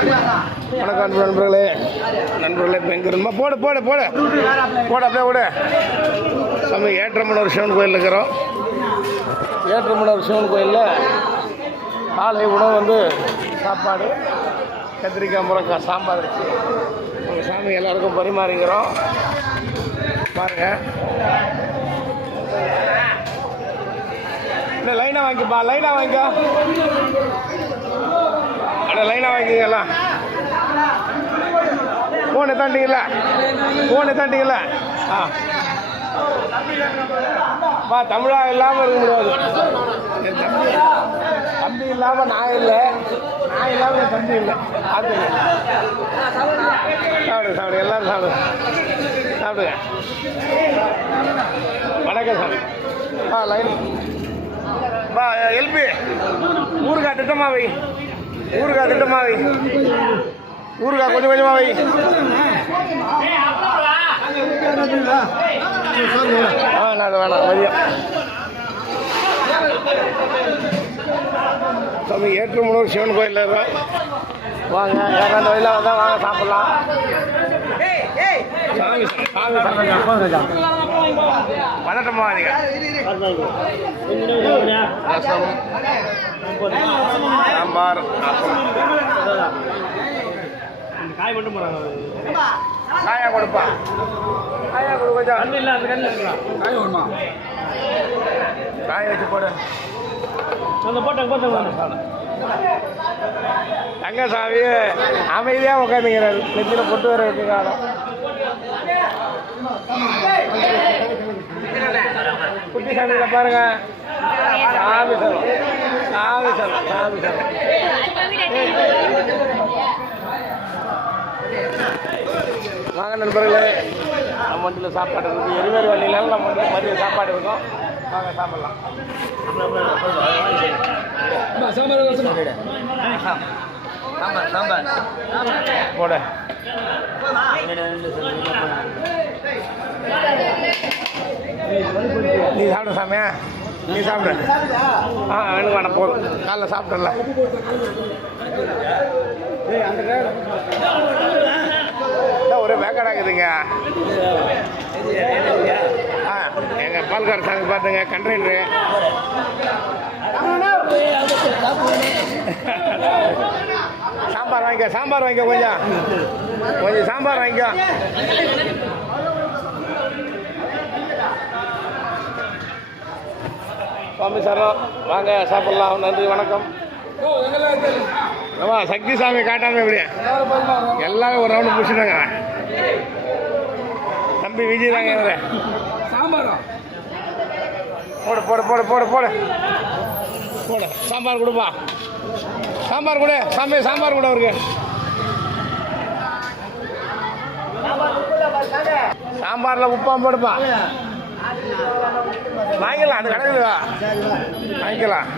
வணக்கம் நண்பர்களே. நண்பர்களே பெங்கருமா போட போட போடு போடு. போடு போடு அப்படியே விடு. நம்ம ஏற்றமனூர் சிவன் கோயில் இருக்கிறோம். ஏற்றமனூர் சிவன் கோயிலில் காலை உணவு வந்து சாப்பாடு கத்திரிக்காய் முருங்காய் சாம்பார் வச்சு. உங்கள் சாமி எல்லாருக்கும் பரிமாறிக்கிறோம். பாருங்கள் இல்லை லைனாக வாங்கிப்பா லைனாக வாங்கிக்கோ. அட லைனாக எல்லாம் ஃபோனை தாண்டிங்களா ஃபோனை தாண்டிங்களா ஆ. பா தமிழா இல்லாமல் இருக்க முடியாது. தம்பி தம்பி இல்லாமல் நான் இல்லை. நான் இல்லாமல் என் தம்பி இல்லை. பார்த்துங்க சாப்பிடுங்க சாப்பிடு. எல்லாரும் சாப்பிடுங்க சாப்பிடுங்க வணக்கம் சாமி ஆ லைன் வா எல்பி. ஊருக்கா திட்டமா வை. ஊருக்கா திட்டமா வை. ஊருக்கா கொஞ்சம் கொஞ்சமா வை. ஆ வேணாம் மதியம். சாமி ஏற்றுமணூர் சிவன் கோயில் வாங்க யாரும் அந்த வழியில் வந்தால் வாங்க சாப்பிட்லாம். சாமி பதட்டமா நீங்க ரசம் சாம்பார் காய் மட்டும் போறாங்க காயா கொடுப்பா. காயா கொடு கொஞ்சம். கண்ணு இல்ல அந்த கண்ணு இருக்கலாம் காய் வேணுமா காய வச்சு போடு. அந்த போட்டாங்க போட்டாங்க தங்கசாமி அமைதியாக உட்காந்துங்கிறார் நெத்தியில் பொட்டு வர வைக்க காலம். குட்டி சாமியில பாருங்க. சாமி சரம் சாமி சரம் சாமி சரம் வாங்க நண்பர்களே. நம்ம வண்டியில் சாப்பாடு இருக்குது. எரிவேறு வண்டியில நம்ம வந்து மதியம் சாப்பாடு இருக்கும். வாங்க சாப்பிடலாம். சாம்பார் சாம்பார் போட. நீ சாப்பிட சாமியா? நீ சாப்பிடு. ஆ வேணும் வேணாம் போதும். காலைல சாப்பிடல ஒரே வேக்கடாக்குதுங்க ஆ எங்கள் பால்கார சாமி பார்த்துங்க கண்ட்ரைனரு சாம்பார் வாங்கிக்க சாம்பார் வாங்கிக்க கொஞ்சம். கொஞ்சம் சாம்பார் வாங்கிக்க. சுவாமி சரணம். வாங்க சாப்பிடலாம். நன்றி வணக்கம். ஆமாம் சக்தி சாமி காட்டாம எப்படி? எல்லாரும் ஒரு ரவுண்டு பிடிச்சிட்டாங்க தம்பி விஜய் தாங்க சாம்பார் போடு போடு போடு போடு போடு. போடு சாம்பார் கொடுப்பா. சாம்பார் கொடு. சாமி சாம்பார் கொடு அவருக்கு. சாம்பாரில் உப்பாம் போடுப்பா. வாங்கிடலாம் அது கடையில் வாங்கிக்கலாம்.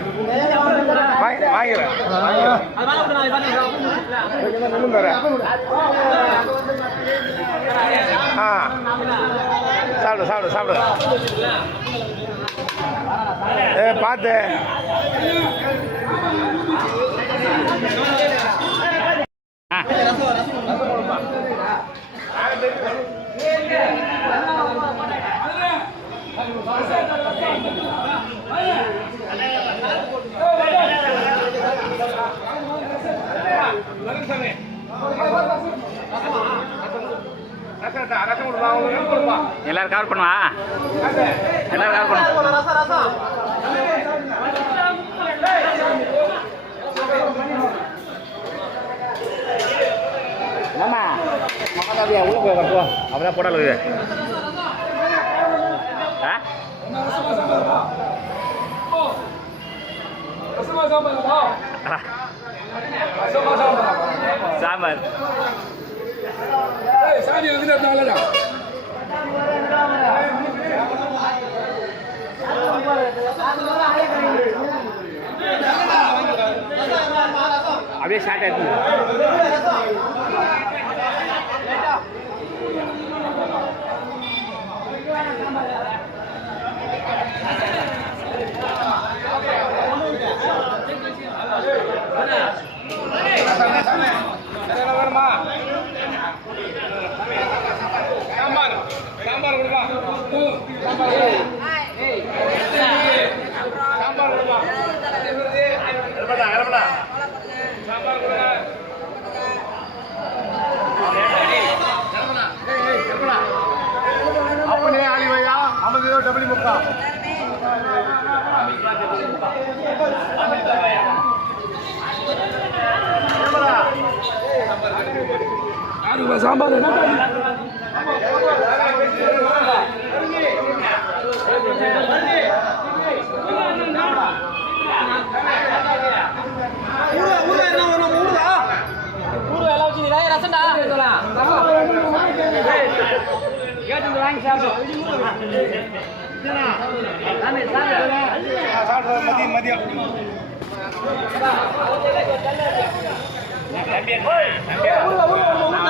வாங்கி ஆ. சாப்பிடு சாப்பிடு சாப்பிடு. ஏ பார்த்து ரசம் எல்லாரும் கவர் பண்ணுவா? எல்லாரும் கவர் பண்ணுவா? ஆமா மகாதாபியா உள்ள போய் வரப்போ அப்படிதான் போடல சாம்பார் அப்படியே ஸ்டார்ட் ஆயிடுச்சு என்ன வேணுமா சாம்பார் சாம்பார் கொடுப்பா சாம்பார் சாம்பார் மதியம் மதியம் ஊருல ஊருல